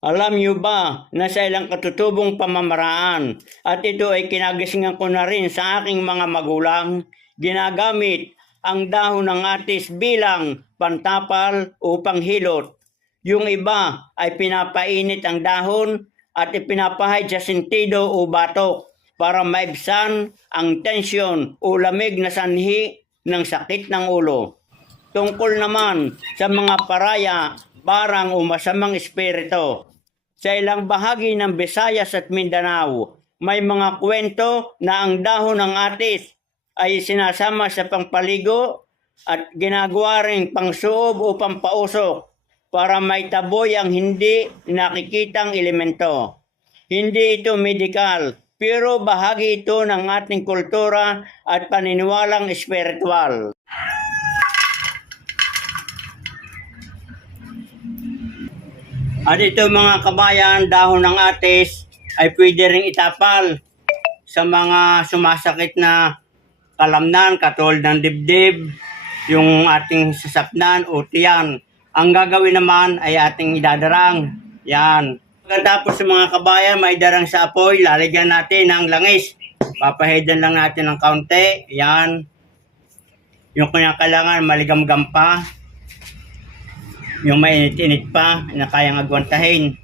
Alam niyo ba na sa ilang katutubong pamamaraan at ito ay kinagisingan ko na rin sa aking mga magulang, ginagamit ang dahon ng atis bilang pantapal upang hilot. Yung iba ay pinapainit ang dahon at ipinapahid sa sentido o batok para maibsan ang tensyon o lamig na sanhi ng sakit ng ulo. Tungkol naman sa mga paraya, barang o masamang espiritu. Sa ilang bahagi ng Visayas at Mindanao, may mga kwento na ang dahon ng atis ay sinasama sa pangpaligo at ginagawa ring pangsuob o pampausok para maitaboy ang hindi nakikitang elemento. Hindi ito medikal, pero bahagi ito ng ating kultura at paniniwalang espiritual. At ito mga kabayan, dahon ng atis ay pwede ring itapal sa mga sumasakit na kalamnan, katulad ng dibdib, yung ating sasapnan o tiyan. Ang gagawin naman ay ating idadarang. Yan. Pagkatapos sa mga kabayan, may darang sa apoy, lalagyan natin ng langis. Papahidan lang natin ng kaunti. Yan. Yung kanyang kailangan, maligamgam pa. Yung mainit-init pa na kayang agwantahin.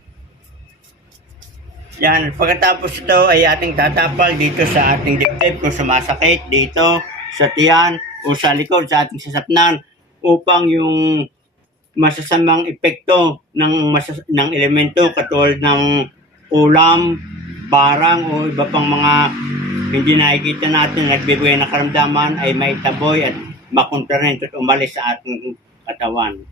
Yan, pagkatapos ito ay ating tatapal dito sa ating dibdib kung sumasakit, dito sa tiyan o sa likod sa ating sasapnan upang yung masasamang epekto ng elemento katulad ng ulam, barang o iba pang mga hindi nakikita natin nagbibigay ng karamdaman ay maitaboy at makontra rin at umalis sa ating katawan.